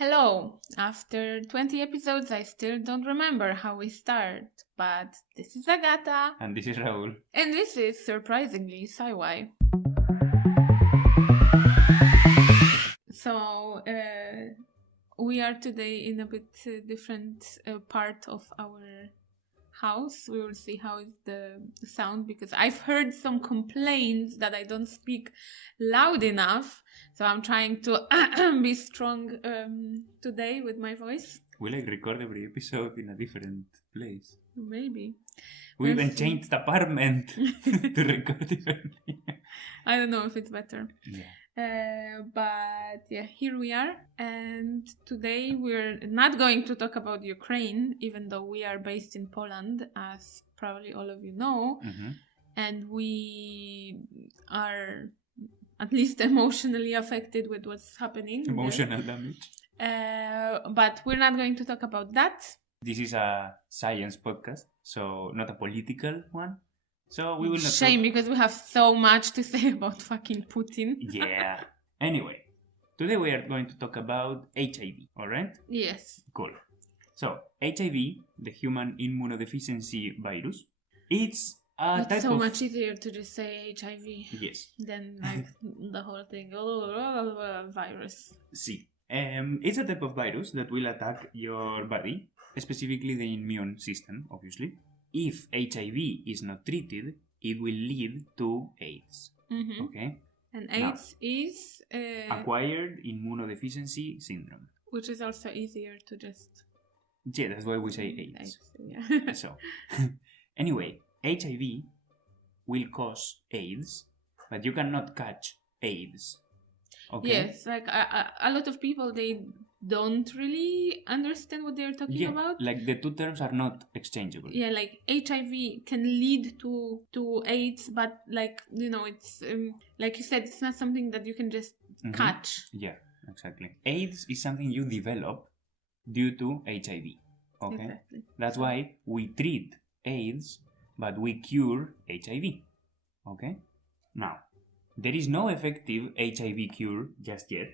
Hello! After 20 episodes, I still don't remember how we start, but this is Agata, And this is Raul. and this is surprisingly Sci-why. So, we are today in a bit different part of our house. We will see how is the sound, because I've heard some complaints that I don't speak loud enough, so I'm trying to be strong today with my voice. We record every episode in a different place. Maybe. We We'll even see. changed the apartment to record differently. I don't know if it's better. Yeah. But yeah, here we are. And today we're not going to talk about Ukraine, even though we are based in Poland, as probably all of you know. Mm-hmm. And we are at least emotionally affected with what's happening. Emotional damage. But we're not going to talk about that. This is a science podcast, so not a political one. So we will not Shame, because we have so much to say about fucking Putin. Yeah. Anyway, today we are going to talk about HIV, alright? Yes. Cool. So, HIV, the human immunodeficiency virus, it's a It's type so of... much easier to just say HIV Yes. than like the whole thing. Virus. See. It's a type of virus that will attack your body, specifically the immune system, obviously. If HIV is not treated, it will lead to AIDS. Mm-hmm. Okay? And AIDS is... acquired immunodeficiency syndrome. Which is also easier to just... Yeah, that's why we say AIDS. Yeah. So, anyway, HIV will cause AIDS, but you cannot catch AIDS. Okay? Yes, like a lot of people, they don't really understand what they're talking about. Like the two terms are not exchangeable. Yeah, like HIV can lead to AIDS, but like, you know, it's like you said, it's not something that you can just catch. Yeah, exactly. AIDS is something you develop due to HIV. Okay? Exactly. That's why we treat AIDS, but we cure HIV. Okay? Now, there is no effective HIV cure just yet.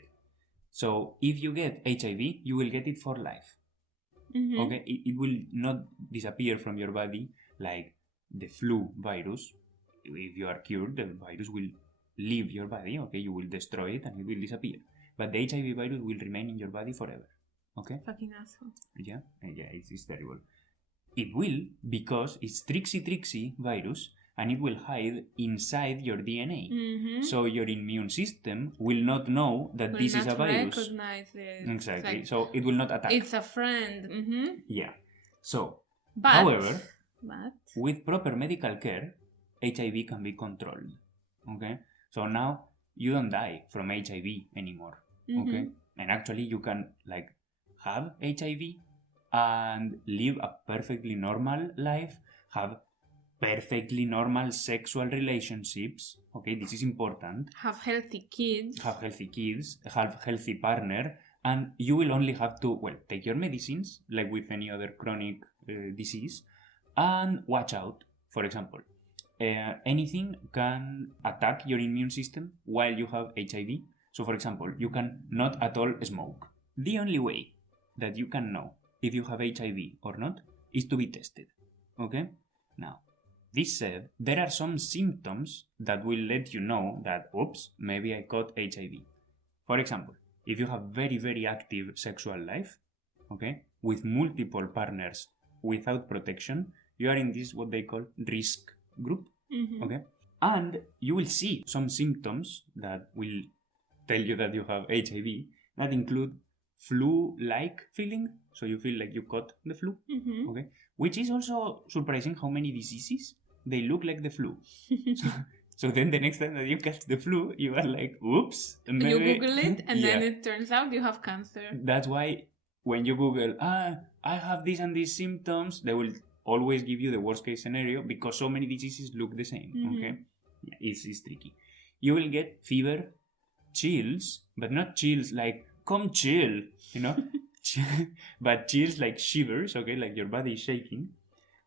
So, if you get HIV, you will get it for life. Mm-hmm. Okay? It will not disappear from your body like the flu virus. If you are cured, the virus will leave your body. Okay? You will destroy it and it will disappear. But the HIV virus will remain in your body forever. Okay? Fucking asshole. Yeah, it's terrible. It will, because it's tricksy virus, and it will hide inside your DNA. Mm-hmm. So your immune system will not know that this is a virus. Recognize it. Exactly. Like, so it will not attack. It's a friend. Mm-hmm. Yeah. So, but, however, with proper medical care, HIV can be controlled. Okay? So now you don't die from HIV anymore. Mm-hmm. Okay? And actually you can have HIV and live a perfectly normal life, have perfectly normal sexual relationships. Okay, this is important. Have healthy kids, have healthy partner, and you will only have to, take your medicines, like with any other chronic disease, and watch out. For example, anything can attack your immune system while you have HIV. So, for example, you can not at all smoke. The only way that you can know if you have HIV or not is to be tested. Okay? Now, this said, there are some symptoms that will let you know that, oops, maybe I caught HIV. For example, if you have very, very active sexual life, okay, with multiple partners without protection, you are in this what they call risk group. Mm-hmm. Okay? And you will see some symptoms that will tell you that you have HIV that include flu-like feeling, so you feel like you caught the flu. Mm-hmm. Okay, which is also surprising how many diseases they look like the flu. so then the next time that you catch the flu, you are like, oops. Maybe... You Google it and then it turns out you have cancer. That's why when you Google, I have these and these symptoms, they will always give you the worst case scenario because so many diseases look the same. Mm-hmm. Okay, yeah, it's tricky. You will get fever, chills, but not chills like come chill, you know, but chills like shivers, okay, like your body is shaking,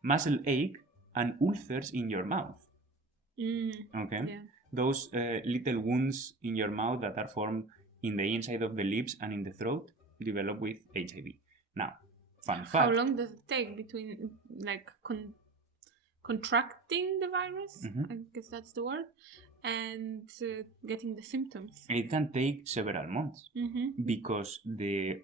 muscle ache, and ulcers in your mouth. Okay, yeah. Those little wounds in your mouth that are formed in the inside of the lips and in the throat, develop with HIV. Now, fun fact. How long does it take between like contracting the virus? Mhm. I guess that's the word, and getting the symptoms. It can take several months Mm-hmm. because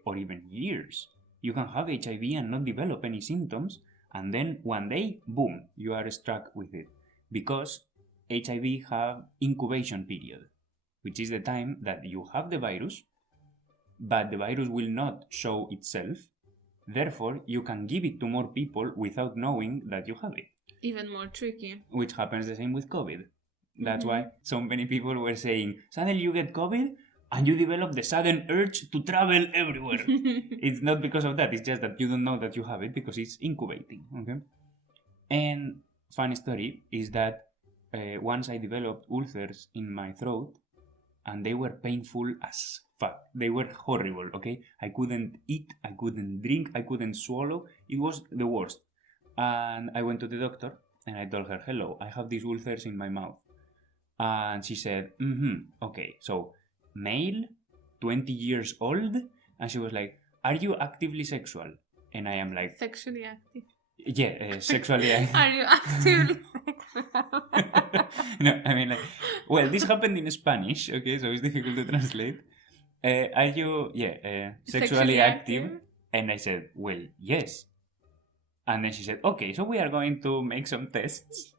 or even years. You can have HIV and not develop any symptoms, and then one day, boom, you are struck with it. Because HIV have incubation period, which is the time that you have the virus, but the virus will not show itself. Therefore, you can give it to more people without knowing that you have it. Even more tricky. Which happens the same with COVID. That's Mhm. why so many people were saying, suddenly you get COVID and you develop the sudden urge to travel everywhere. It's not because of that, it's just that you don't know that you have it because it's incubating. Okay. And funny story is that once I developed ulcers in my throat and they were painful as fuck. They were horrible, okay? I couldn't eat, I couldn't drink, I couldn't swallow. It was the worst. And I went to the doctor and I told her, hello, I have these ulcers in my mouth. And she said, okay, so male, 20 years old. And she was like, are you actively sexual? And I am like, Sexually active. yeah, sexually active. Are you actively sexual? No, I mean, like, well, this happened in Spanish, okay, so it's difficult to translate. Are you, sexually active? And I said, well, yes. And then she said, okay, so we are going to make some tests.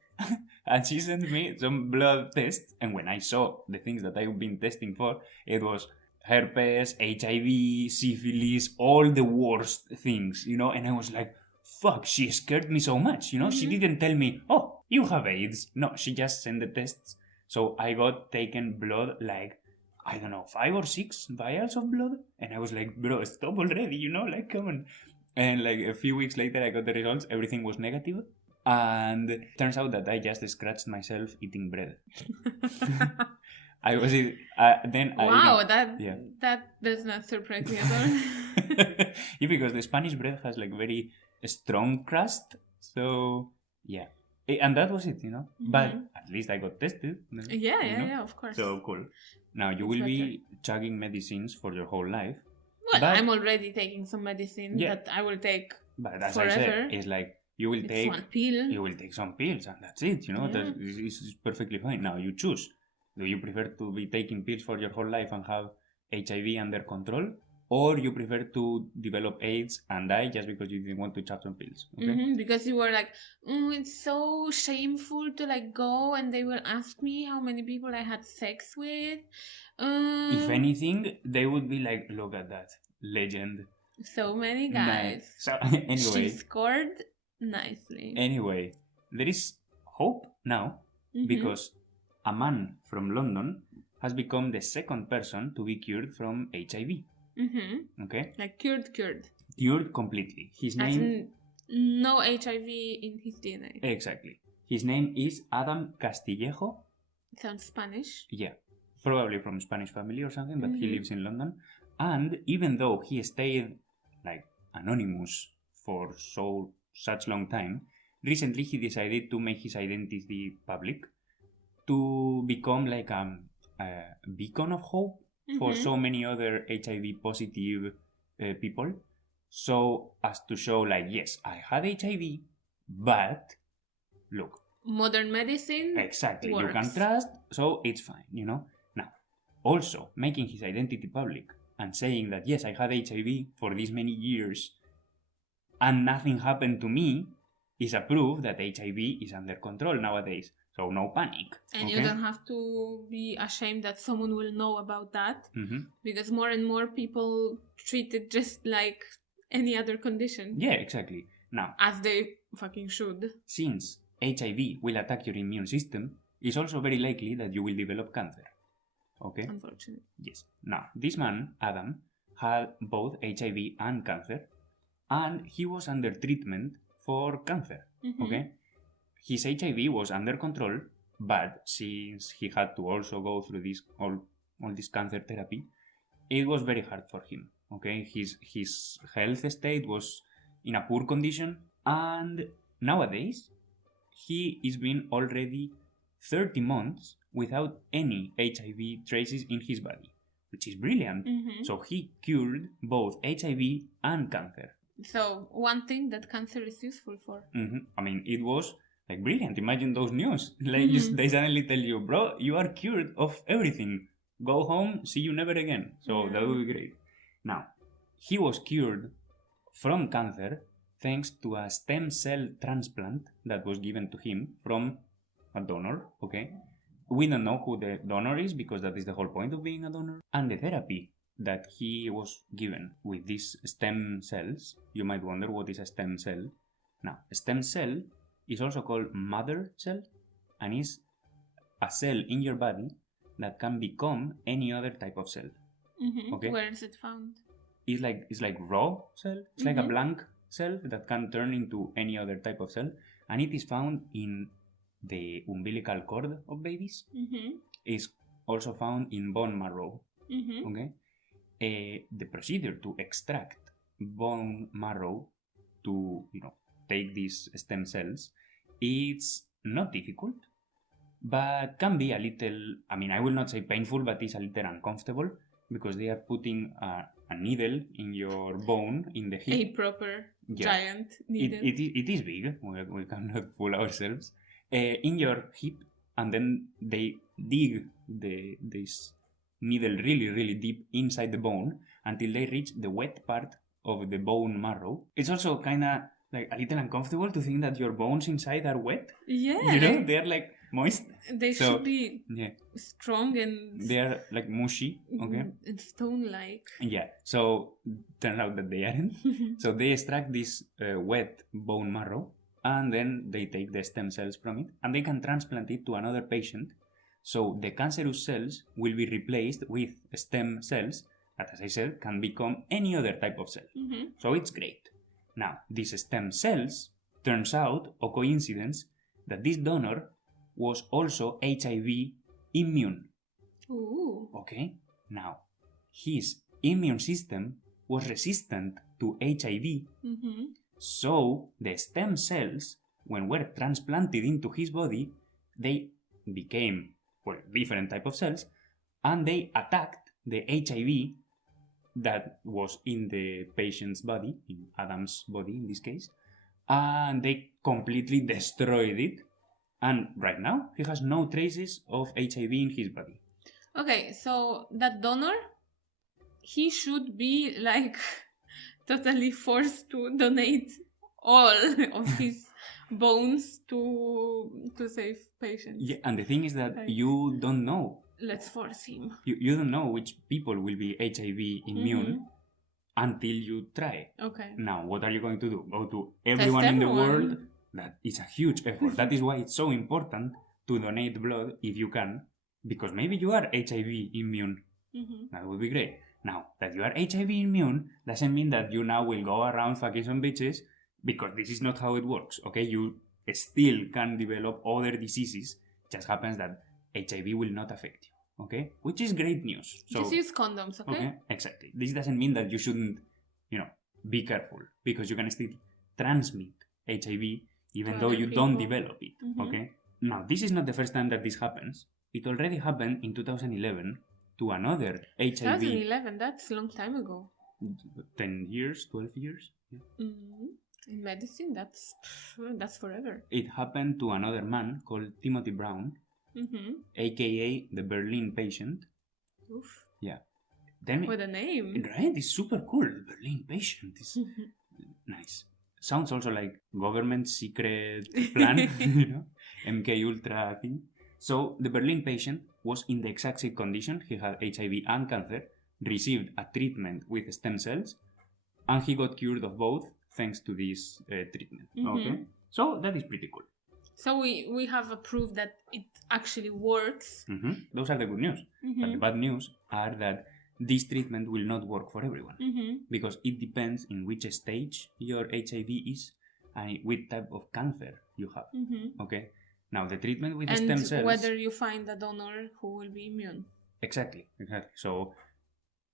And she sent me some blood tests. And when I saw the things that I've been testing for, it was herpes, HIV, syphilis, all the worst things, you know? And I was like, fuck, she scared me so much, you know? She didn't tell me, oh, you have AIDS. No, she just sent the tests. So I got taken blood like, I don't know, 5 or 6 vials of blood. And I was like, bro, stop already, you know? Like, come on. And like a few weeks later, I got the results. Everything was negative. And it turns out that I just scratched myself eating bread. I was then wow, yeah. that does not surprise me at all. Yeah, because the Spanish bread has like very strong crust. So yeah. And that was it, you know. But at least I got tested. Yeah, of course. So cool. Now you will be chugging medicines for your whole life. Well, I'm already taking some medicine that I will take but as forever. I said, it's like you will take one pill. You will take some pills and that's it, you know. Yeah. This is perfectly fine. Now you choose. Do you prefer to be taking pills for your whole life and have HIV under control? Or you prefer to develop AIDS and die just because you didn't want to chug some pills? Okay? Because you were like, it's so shameful to like go and they will ask me how many people I had sex with. If anything, they would be like, look at that legend. So many guys. Nice. So anyway, she scored nicely. Anyway, there is hope now because a man from London has become the second person to be cured from HIV. Okay? Like cured. Cured completely. His name... no HIV in his DNA. Exactly. His name is Adam Castillejo. Sounds Spanish. Yeah. Probably from Spanish family or something, but he lives in London. And even though he stayed like anonymous for such long time, recently he decided to make his identity public to become like a beacon of hope for so many other HIV positive people. So as to show like, yes, I had HIV, but look. Modern medicine Exactly. works. You can trust, so it's fine, you know. Now, also making his identity public and saying that, yes, I had HIV for these many years and nothing happened to me is a proof that HIV is under control nowadays. So no panic. And you don't have to be ashamed that someone will know about that because more and more people treat it just like any other condition. Yeah, exactly. Now, as they fucking should. Since HIV will attack your immune system, it's also very likely that you will develop cancer. Okay? Unfortunately. Yes. Now, this man, Adam, had both HIV and cancer, and he was under treatment for cancer. Okay? His HIV was under control, but since he had to also go through this all this cancer therapy, it was very hard for him. Okay? His health state was in a poor condition, and nowadays he is been already 30 months without any HIV traces in his body. which is brilliant. Mm-hmm. So he cured both HIV and cancer. So one thing that cancer is useful for. I mean, it was like brilliant. Imagine those news. Like Mm-hmm. they suddenly tell you, bro, you are cured of everything. Go home, see you never again. So that would be great. Now, he was cured from cancer thanks to a stem cell transplant that was given to him from a donor, okay? We don't know who the donor is because that is the whole point of being a donor. And the therapy that he was given with these stem cells, you might wonder what is a stem cell. Now, a stem cell is also called mother cell and is a cell in your body that can become any other type of cell. Mm-hmm. Okay? Where is it found? It's like raw cell. It's like a blank cell that can turn into any other type of cell, and it is found in the umbilical cord of babies. It's also found in bone marrow. Okay, the procedure to extract bone marrow to take these stem cells, it's not difficult, but can be a little. I mean, I will not say painful, but it's a little uncomfortable because they are putting a needle in your bone in the hip. A proper giant needle. It is big. We cannot fool ourselves. In your hip, and then they dig this needle really, really deep inside the bone until they reach the wet part of the bone marrow. It's also kind of like a little uncomfortable to think that your bones inside are wet. Yeah. They're like moist. They should be strong and... They are like mushy, okay? And stone-like. Yeah, so turns out that they aren't. So they extract this wet bone marrow and then they take the stem cells from it and they can transplant it to another patient. So the cancerous cells will be replaced with stem cells that, as I said, can become any other type of cell. So it's great. Now, these stem cells, turns out, a coincidence, that this donor was also HIV immune. Ooh. Okay? Now, his immune system was resistant to HIV. So the stem cells, when were transplanted into his body, they became different type of cells, and they attacked the HIV that was in the patient's body, in Adam's body in this case, and they completely destroyed it. And right now, he has no traces of HIV in his body. Okay, so that donor, he should be like totally forced to donate all of his bones to save patients. Yeah, and the thing is that you don't know. Let's force him. You don't know which people will be HIV immune until you try. Okay. Now, what are you going to do? Go to everyone in the world? That is a huge effort. That is why it's so important to donate blood if you can, because maybe you are HIV immune. That would be great. Now, that you are HIV immune doesn't mean that you now will go around fucking some bitches, because this is not how it works, okay? You still can develop other diseases. Just happens that HIV will not affect you, okay? Which is great news. So, just use condoms, okay? Exactly. This doesn't mean that you shouldn't, be careful, because you can still transmit HIV even though you don't develop it, okay? Now, this is not the first time that this happens. It already happened in 2011 to another HIV... 2011, that's a long time ago. 10 years, 12 years? Yeah. In medicine, that's forever. It happened to another man called Timothy Brown, aka the Berlin patient. Oof. Yeah. Tell me, what a name. Right? It's super cool. Berlin patient. It's nice. Sounds also like government secret plan, MK Ultra thing. So the Berlin patient was in the exact same condition. He had HIV and cancer, received a treatment with stem cells, and he got cured of both thanks to this treatment. Okay, so that is pretty cool. So we have a proof that it actually works. Those are the good news. But the bad news are that this treatment will not work for everyone, because it depends in which stage your HIV is and which type of cancer you have. Okay. Now the treatment with stem cells, and whether you find a donor who will be immune. Exactly. So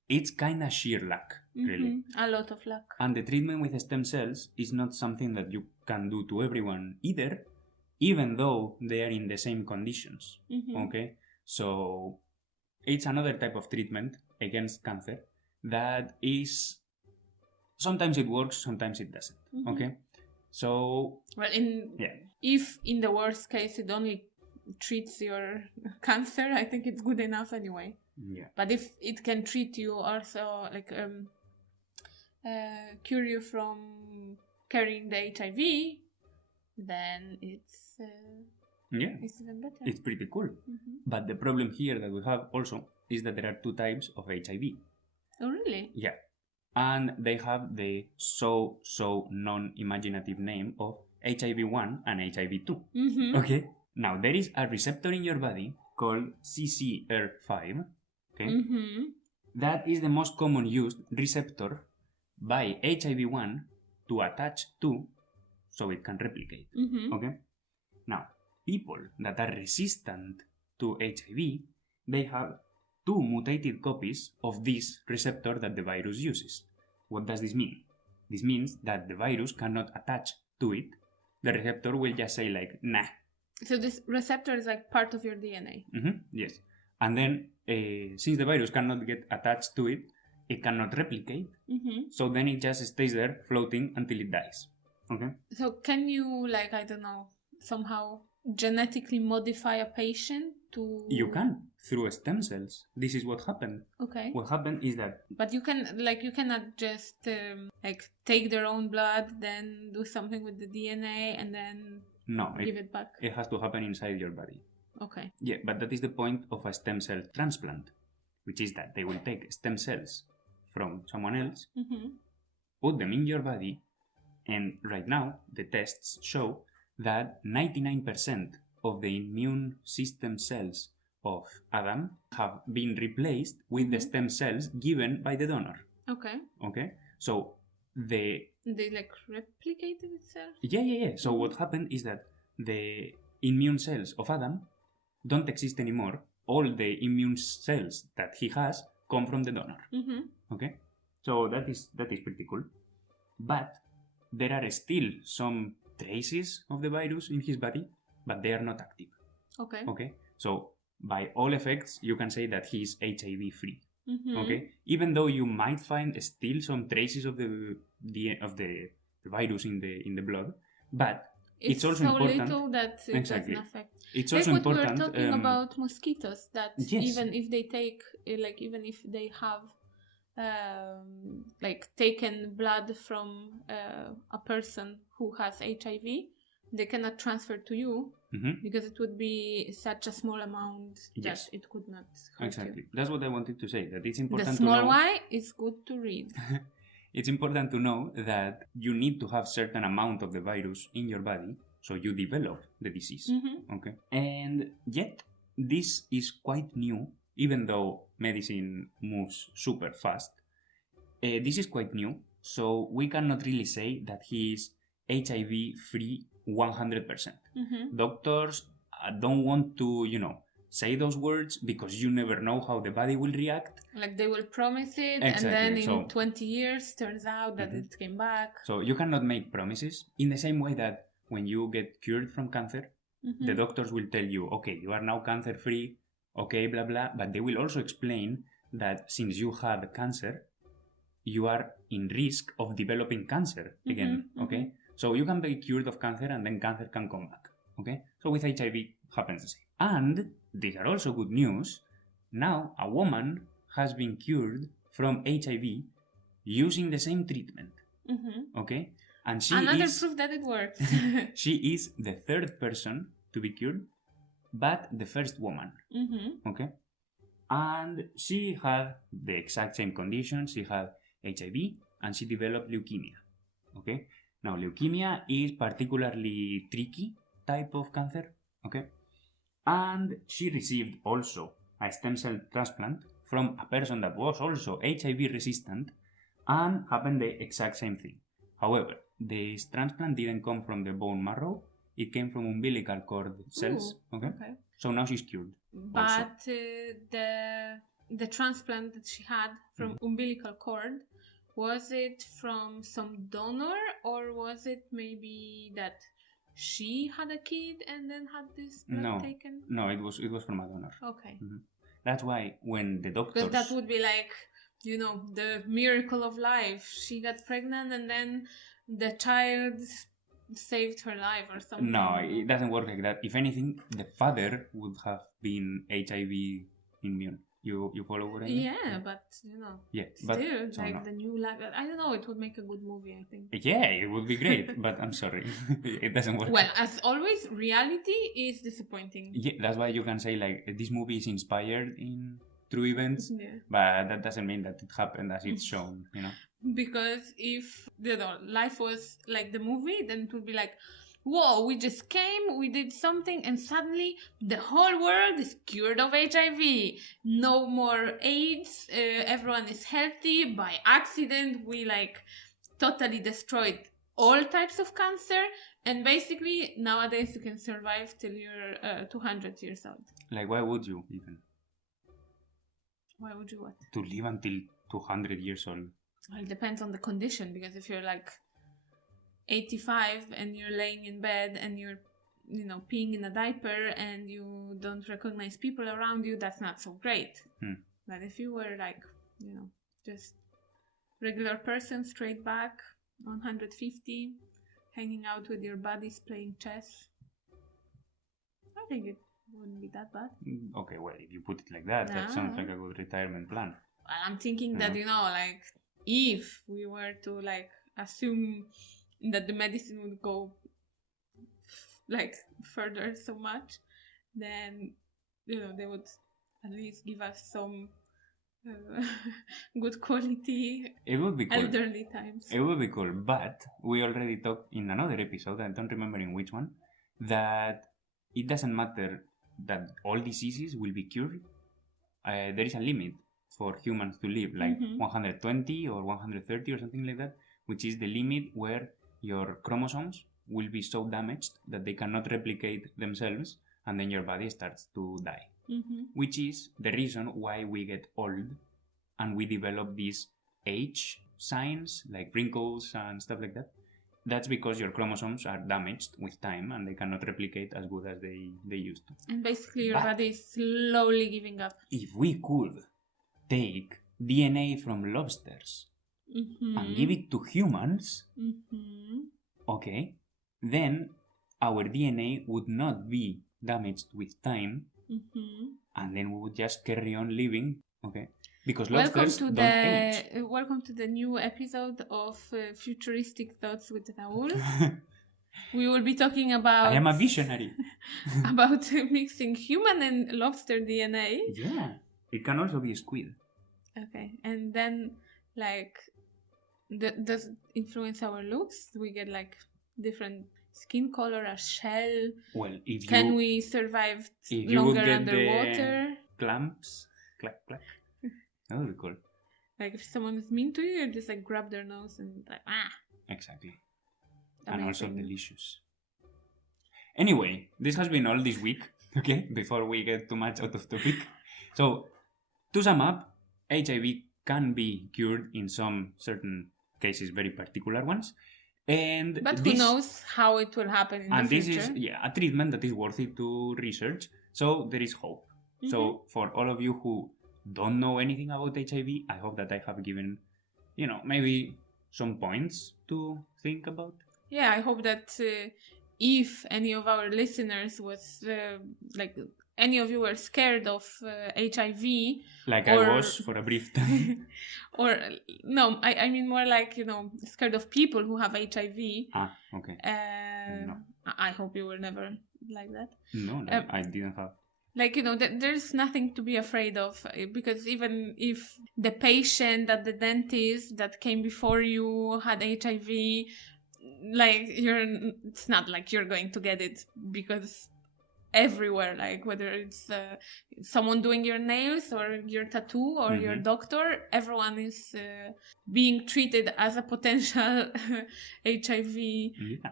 it's kind of sheer luck, really. A lot of luck. And the treatment with stem cells is not something that you can do to everyone either, even though they are in the same conditions. Okay. So it's another type of treatment. against cancer that is sometimes it works, sometimes it doesn't. Okay, so Well, yeah, if in the worst case it only treats your cancer, I think it's good enough anyway. yeah, But if it can treat you also, like cure you from carrying the HIV, then it's even better. it's pretty cool. But the problem here that we have also is that there are 2 types of HIV. Oh, really? Yeah, and they have the so non-imaginative name of HIV-1 and HIV-2. Okay, now there is a receptor in your body called CCR5. Okay, that is the most common used receptor by HIV-1 to attach to, so it can replicate. Okay, now people that are resistant to HIV, they have 2 mutated copies of this receptor that the virus uses. What does this mean? This means that the virus cannot attach to it. The receptor will just say like, nah. So this receptor is like part of your DNA. Yes. And then since the virus cannot get attached to it, it cannot replicate. So then it just stays there floating until it dies. Okay. So can you, like, I don't know, somehow genetically modify a patient to... You can, through stem cells. This is what happened. Okay. What happened is that... But you cannot just, take their own blood, then do something with the DNA, and then give it back. It has to happen inside your body. Okay. Yeah, but that is the point of a stem cell transplant, which is that they will take stem cells from someone else, put them in your body, and right now the tests show that 99% of the immune system cells of Adam have been replaced with the stem cells given by the donor. Okay. Okay? So they replicated itself? Yeah. So what happened is that the immune cells of Adam don't exist anymore. All the immune cells that he has come from the donor. Okay? So that is pretty cool. But there are still some traces of the virus in his body, but they are not active. Okay. Okay. So by all effects, you can say that he is HIV free. Okay. Even though you might find still some traces of the virus in the blood, but it's also so important. Little that it doesn't affect. It's like also what important. We were talking about mosquitoes. That yes. even if they take, even if they have, taken blood from a person who has HIV, they cannot transfer to you because it would be such a small amount that it could not hurt Exactly. you. That's what I wanted to say. That it's important the to know. small y is good to read. It's important to know that you need to have certain amount of the virus in your body so you develop the disease. Okay. And yet this is quite new, even though medicine moves super fast. This is quite new, so we cannot really say that he is HIV free 100%. Doctors don't want to, say those words because you never know how the body will react. Like they will promise it, exactly. And then in 20 years turns out that it came back. So you cannot make promises in the same way that when you get cured from cancer, the doctors will tell you, okay, you are now cancer free, okay, blah, blah, but they will also explain that since you had cancer, you are in risk of developing cancer again, okay? So you can be cured of cancer and then cancer can come back, okay? So with HIV happens the same. And these are also good news. Now a woman has been cured from HIV using the same treatment, okay? And she Another is, proof that it works. she is the 3rd person to be cured, but the 1st woman, okay? And she had the exact same condition. She had HIV and she developed leukemia. Okay. Now leukemia is particularly tricky type of cancer. Okay. And she received also a stem cell transplant from a person that was also HIV resistant and happened the exact same thing. However, this transplant didn't come from the bone marrow. It came from umbilical cord cells. Okay. So now she's cured. But the transplant that she had from umbilical cord, was it from some donor or was it maybe that she had a kid and then had this blood taken? No, it was from a donor. Okay. That's why when the doctors... Because that would be like, you know, the miracle of life. She got pregnant and then the child saved her life or something. No, it doesn't work like that. If anything, the father would have been HIV immune. You follow what I mean? Yeah, but you know, yeah, still, but, like no. the new life. I don't know. It would make a good movie, I think. Yeah, it would be great, but I'm sorry, it doesn't work. Well, as always, reality is disappointing. Yeah, that's why you can say like this movie is inspired in true events, but that doesn't mean that it happened as it's shown, you know. Because if life was like the movie, then it would be like, whoa, we just came, we did something, and suddenly the whole world is cured of HIV. No more AIDS, everyone is healthy. By accident, we like totally destroyed all types of cancer, and basically nowadays you can survive till you're 200 years old. Like, why would you even? Why would you what? To live until 200 years old. Well, it depends on the condition, because if you're like 85 and you're laying in bed and you're, you know, peeing in a diaper and you don't recognize people around you, that's not so great. But if you were like, you know, just regular person, straight back, 150, hanging out with your buddies playing chess, I think it wouldn't be that bad. Okay, well, if you put it like that, that sounds like a good retirement plan. Well, I'm thinking that, you know, like, if we were to like assume that the medicine would go like further so much, then, you know, they would at least give us some good quality. It would be cool. Elderly times. It would be cool, but we already talked in another episode, I don't remember in which one, that it doesn't matter that all diseases will be cured. There is a limit for humans to live, like 120 or 130 or something like that, which is the limit where your chromosomes will be so damaged that they cannot replicate themselves, and then your body starts to die. Which is the reason why we get old and we develop these age signs like wrinkles and stuff like that. That's because your chromosomes are damaged with time and they cannot replicate as good as they used to. And basically your body is slowly giving up. If we could take DNA from lobsters and give it to humans, okay, then our DNA would not be damaged with time, and then we would just carry on living, okay? Because lobsters don't age. Welcome to the new episode of Futuristic Thoughts with Raul. We will be talking about... I am a visionary. about mixing human and lobster DNA. Yeah, it can also be squid. Okay, and then, like, does it influence our looks? Do we get, like, different skin color, a shell? Well, if can we survive longer underwater? Clamps, clack, clack. That would be cool. Like, if someone is mean to you, you just, like, grab their nose and, like, Exactly. Amazing. And also delicious. Anyway, this has been all this week, okay? Before we get too much out of topic. So, to sum up, HIV can be cured in some certain cases, very particular ones. But who knows how it will happen in the future. And this is a treatment that is worthy to research. So there is hope. So for all of you who don't know anything about HIV, I hope that I have given, you know, maybe some points to think about. Yeah, I hope that if any of our listeners was like any of you were scared of HIV, like I was for a brief time, or no, I mean more like, you know, scared of people who have HIV. Okay. No. I hope you were never like that. No, I didn't have. Like, you know, there's nothing to be afraid of, because even if the patient at the dentist that came before you had HIV, like, it's not like you're going to get it, because everywhere, like whether it's someone doing your nails or your tattoo or your doctor, everyone is being treated as a potential HIV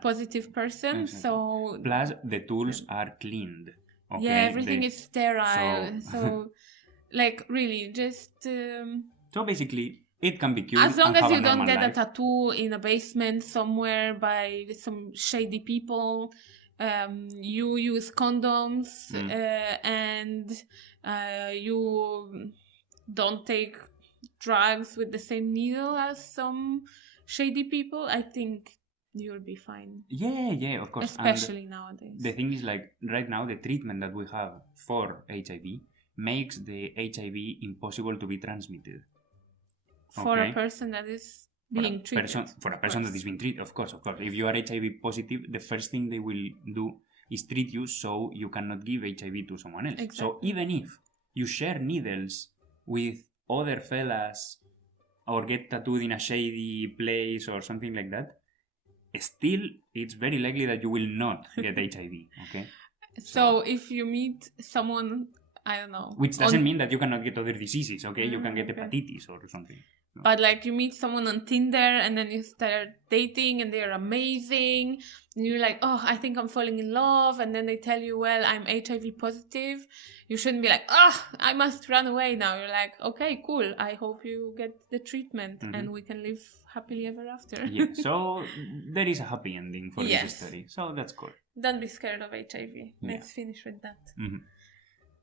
positive person. Exactly. So plus the tools are cleaned. Okay, everything is sterile. So like, really, just so basically it can be cured as long as you don't get life. A tattoo in a basement somewhere by some shady people. You use condoms and you don't take drugs with the same needle as some shady people, I think you'll be fine. Yeah, of course. Especially nowadays. The thing is, like, right now, the treatment that we have for HIV makes the HIV impossible to be transmitted. For a person that is being treated. For a person that is being treated, of course. If you are HIV positive, the first thing they will do is treat you so you cannot give HIV to someone else. Exactly. So even if you share needles with other fellas or get tattooed in a shady place or something like that, still it's very likely that you will not get HIV, okay? So if you meet someone, I don't know. Which doesn't mean that you cannot get other diseases, okay? You can get hepatitis or something. No. But like you meet someone on Tinder and then you start dating and they're amazing and you're like, oh, I think I'm falling in love, and then they tell you, well, I'm HIV positive. You shouldn't be like, oh, I must run away now. You're like, okay, cool. I hope you get the treatment and we can live happily ever after. Yeah, so there is a happy ending for this story. So that's cool. Don't be scared of HIV. Let's finish with that.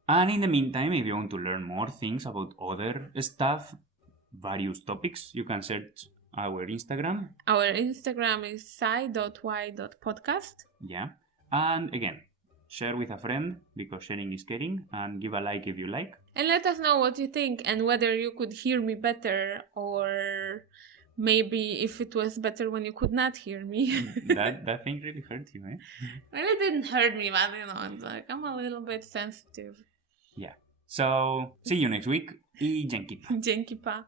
And in the meantime, if you want to learn more things about other stuff, various topics, you can search our Instagram. Our Instagram is sci.y.podcast. Yeah. And again, share with a friend because sharing is caring, and give a like if you like. And let us know what you think and whether you could hear me better, or maybe if it was better when you could not hear me. that thing really hurt you, eh? Well, it didn't hurt me, but I'm a little bit sensitive. Yeah. So, see you next week. I dzięki pa. Dzięki pa.